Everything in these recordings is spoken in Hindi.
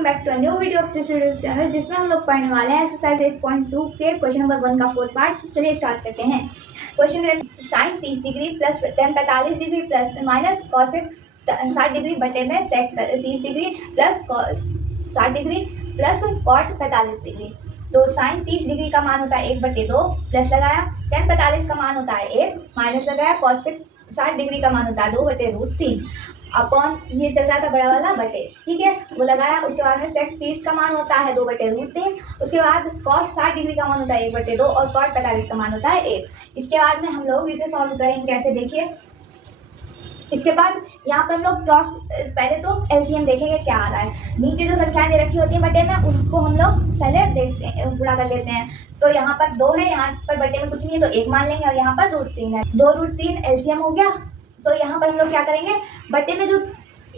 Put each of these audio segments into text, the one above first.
Welcome back to a new video of this channel, जिसमें हम लोग पढ़ने वाले हैं एक्सरसाइज 8.2 के क्वेश्चन नंबर 1 का फोर्थ पार्ट। चलिए स्टार्ट करते हैं। Question sine 30 degree plus tan 45 degree plus minus cosec 60 degree बटे में sec 30 degree plus 60 degree plus cot 45 degree. तो साइन 30 डिग्री का मान होता है 1/2 प्लस लगाया, tan 45 का मान होता है 1 माइनस लगाया, कॉसेक 60 डिग्री का मान होता है 2/√3 अपॉन ये चल रहा था बड़ा वाला बटे, ठीक है, वो लगाया। उसके बाद में सेक 30 का मान होता है 2/√3, उसके बाद कॉस 60 डिग्री का मान होता है 1/2 और कॉट 45 का मान होता है 1। इसके बाद में हम लोग इसे सॉल्व करेंगे कैसे, देखिए। इसके बाद यहाँ पर हम लोग क्रॉस, पहले तो एलसीएम देखेंगे क्या आ रहा है। नीचे जो संख्याएं दे रखी होती है बटे में, उनको हम लोग पहले देखते हैं, गुणा कर लेते हैं। तो यहाँ पर 2 है, यहाँ पर बटे में कुछ नहीं है तो 1 मान लेंगे, और यहाँ पर √3 है, 2√3 एलसीएम हो गया। तो यहाँ पर हम लोग क्या करेंगे, बटे में जो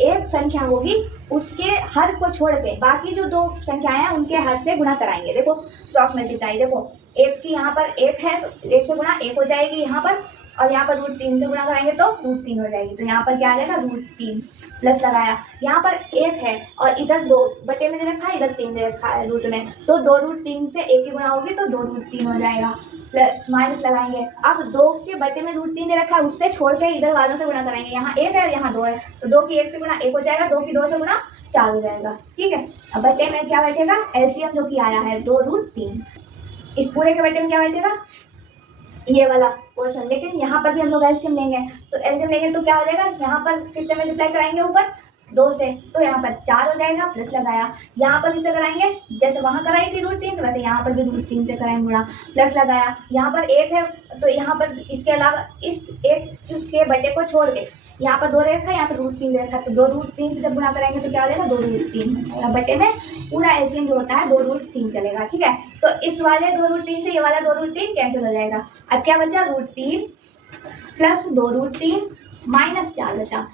एक संख्या होगी उसके हर को छोड़ के बाकी जो 2 संख्याएं हैं उनके हर से गुणा कराएंगे। देखो क्रॉस मल्टीप्लाई, देखो 1 की यहाँ पर 1 है तो 1 से गुणा 1 हो जाएगी यहाँ पर, और यहाँ पर √3 से गुणा कराएंगे तो √3 हो जाएगी। तो यहाँ पर क्या आ जाएगा, √3 प्लस लगाया, यहाँ पर 1 है और इधर 2 बटे में दे रखा है, इधर 3 दे रखा है रूट में, तो 2√3 से 1 की गुणा होगी तो 2√3 हो जाएगा। प्लस माइनस लगाएंगे, अब 2 के बटे में √3 दे रखा है, उससे छोड़ के इधर वालों से गुणा कराएंगे। यहाँ 1 है और यहाँ 2 है, तो 2 की 1 से गुणा 1 हो जाएगा, 2 की 2 से गुणा 4 हो जाएगा, ठीक है। अब बटे में क्या बैठेगा, एलसीएम जो कि आया है 2√3, इस पूरे के बटे में क्या बैठेगा, ये वाला पोर्शन। लेकिन यहाँ पर भी हम लोग एलसीएम लेंगे, तो एलसीएम लेंगे तो क्या हो जाएगा, यहाँ पर किससे मल्टीप्लाई कराएंगे, ऊपर 2 से, तो यहाँ पर 4 हो जाएगा, प्लस लगाया। यहाँ पर किससे कराएंगे, जैसे वहाँ कराई थी √3 तो वैसे यहाँ पर भी √3 से कराएंगे गुणा, प्लस लगाया। यहाँ पर 1 है तो यहाँ पर इसके अलावा इस 1 के बटे को छोड़ के यहाँ पर 2 रखा है, यहाँ पर √3 रखा है, तो 2√3 से जब गुणा कराएंगे तो क्या हो जाएगा, 2√3 बटे में पूरा एलसीएम जो होता है 2√3 चलेगा, ठीक है। तो इस वाले 2√3 से ये वाला 2√3 कैंसिल हो जाएगा। अब क्या बचा, √3 प्लस 2√3 माइनस 4 बचा।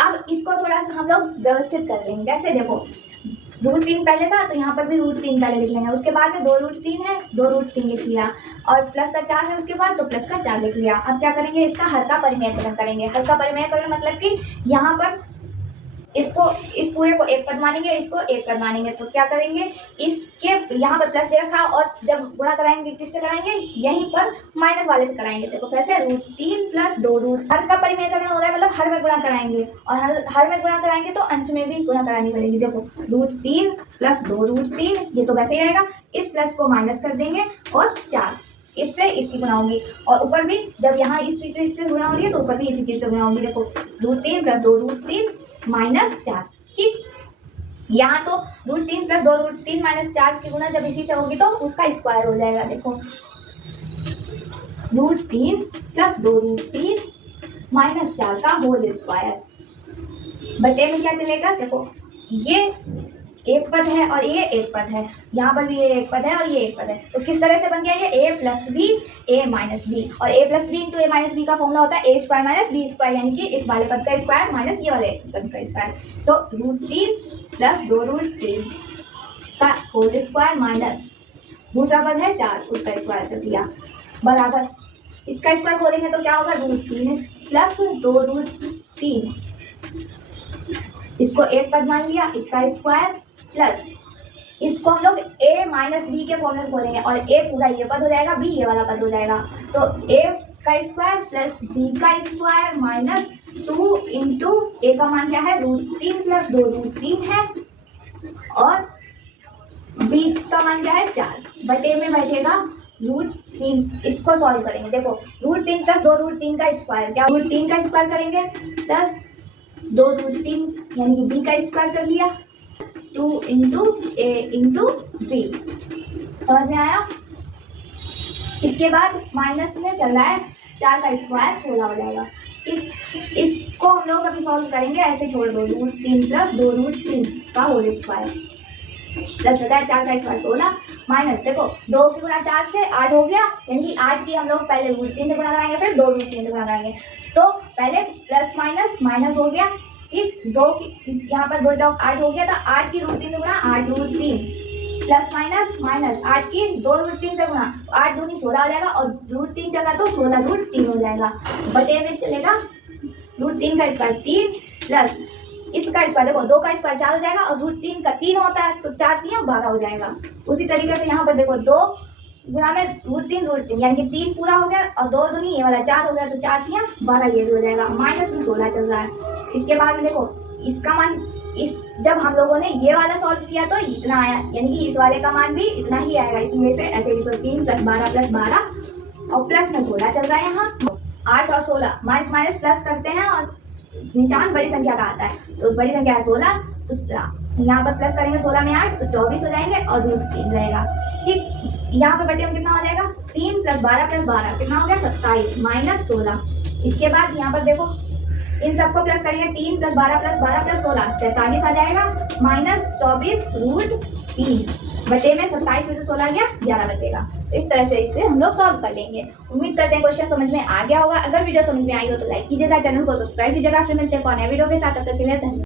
अब इसको थोड़ा सा हम लोग व्यवस्थित कर लेंगे, जैसे देखो √3 पहले था तो यहाँ पर भी √3 पहले लिख लेंगे, उसके बाद में 2√3 है, 2√3 लिख लिया, और प्लस का 4 है उसके बाद, तो प्लस का 4 लिख लिया। अब क्या करेंगे, इसका हर का परिमेयकरण करेंगे। हर का परिमेयकरण मतलब कि यहाँ पर इसको, इस पूरे को एक पद मानेंगे, इसको एक पद मानेंगे, तो क्या करेंगे, इसके यहाँ पर प्लस दे रखा और जब गुणा कराएंगे किससे कराएंगे, यहीं पर माइनस वाले से कराएंगे। देखो कैसे, √3 प्लस 2 हर का परिमेयकरण हो रहा है, मतलब हर में गुणा कराएंगे, और हर में गुणा कराएंगे तो अंश में भी गुणा करानी पड़ेगी। देखो √3 प्लस 2√3, ये तो वैसे ही रहेगा, इस प्लस को माइनस कर देंगे और 4 इससे इसकी गुणा होगी, और ऊपर भी जब यहाँ इस चीज से गुणा हो रही है तो ऊपर भी इसी चीज से गुणा होगी। देखो √3 प्लस 2√3 माइनस 4, ठीक। यहाँ तो √3 प्लस 2√3 माइनस 4 की गुणा जब इसी से होगी तो उसका स्क्वायर हो जाएगा। देखो √3 प्लस 2√3 माइनस 4 का होल स्क्वायर बटे में क्या चलेगा, देखो ये एक पद है और ये एक पद है, यहाँ पर भी ये एक पद है और ये एक पद है, तो किस तरह से बन गया ये, a plus B a minus B, और a plus B into a minus B का फॉर्मूला होता है a square minus B square, यानी कि इस वाले पद का स्क्वायर माइनस ये वाले पद का स्क्वायर। तो √3 प्लस 2√3 का होल स्क्वायर माइनस दूसरा पद है 4, उसका स्क्वायर कर दिया, बराबर इसका स्क्वायर खोलेंगे तो क्या होगा, √3 प्लस 2√3, इसको एक पद मान लिया, इसका स्क्वायर प्लस इसको हम लोग a माइनस बी के फॉर्मूले खोलेंगे, और a पूरा ये पद हो जाएगा, b ये वाला पद हो जाएगा, तो a का स्क्वायर प्लस b का स्क्वायर माइनस 2 इंटू a का मान क्या है, √3 प्लस 2√3 है, और b का मान क्या है 4, बटे में बैठेगा √3। इसको सॉल्व करेंगे, देखो √3 प्लस 2√3 का स्क्वायर, क्या √3 का स्क्वायर करेंगे प्लस 2√3 यानी कि b का स्क्वायर कर लिया, 2 इंटू a इंटू बी, समझ में आया। इसके बाद माइनस में चल रहा है 4 का स्क्वायर 16 हो जाएगा, ठीक। इसको हम लोग अभी सॉल्व करेंगे, ऐसे छोड़ दो, √3 प्लस 2√3 का होल स्क्वायर प्लस होता है 4 का स्क्वायर 16 माइनस, देखो 2 की गुणा 4 से 8 हो गया, यानी कि 8 की हम लोग पहले √3 से गुणा कराएंगे, फिर 2√3 से गुणा कराएंगे, तो पहले प्लस माइनस माइनस हो गया, ठीक। 2 की यहाँ पर 2 चौक 8 हो गया था, 8 की √3 से गुणा 8√3 प्लस माइनस माइनस 8 की 2√3 से गुणा, 8 दूनी 16 हो जाएगा, और √3 चला तो 16√3 हो जाएगा, बटे में चलेगा √3 का स्क्वायर 3 प्लस इसका स्क्वायर देखो, 2 का स्क्वायर 4 हो जाएगा और रूट 3 का 3 होता है तो 4 3 12 हो जाएगा। उसी तरीके से यहाँ पर देखो 2 गुणा में रूट 3 यानी कि 3 पूरा हो गया और 2 दूनी ये वाला 4 हो गया तो 4 3 12 ये भी हो जाएगा। माइनस में 16 चल रहा है। इसके बाद में देखो इसका मान इस जब हम लोगों ने ये वाला सॉल्व किया तो इतना आया, यानी कि इस वाले का मान भी इतना ही आएगा। इसलिए से ऐसे लिखो 3 + 12 + 12 और प्लस में 16 चल रहा है। यहाँ 8 और 16 माइनस माइनस प्लस करते हैं और निशान बड़ी संख्या का आता है तो बड़ी संख्या है 16, तो यहाँ पर प्लस करेंगे 16 में 8 तो 24 हो जाएंगे और रूट 3 रहेगा। ठीक, यहाँ पर बटे में कितना हो जाएगा 3 + 12 + 12 कितना हो गया 27 माइनस 16। इसके बाद यहाँ पर देखो इन सबको प्लस करेंगे 3 + 12 + 12 + 16 43 आ जाएगा माइनस 24 रूट 3 बटे में 27 में से 16 गया 11 बचेगा। तो इस तरह से इसे हम लोग सॉल्व कर लेंगे। उम्मीद करते हैं क्वेश्चन समझ में आ गया होगा। अगर वीडियो समझ में आई हो तो लाइक कीजिएगा, चैनल को सब्सक्राइब कीजिएगा। फिर मिलते हैं एक और नए वीडियो के साथ। तब तक के लिए धन्यवाद।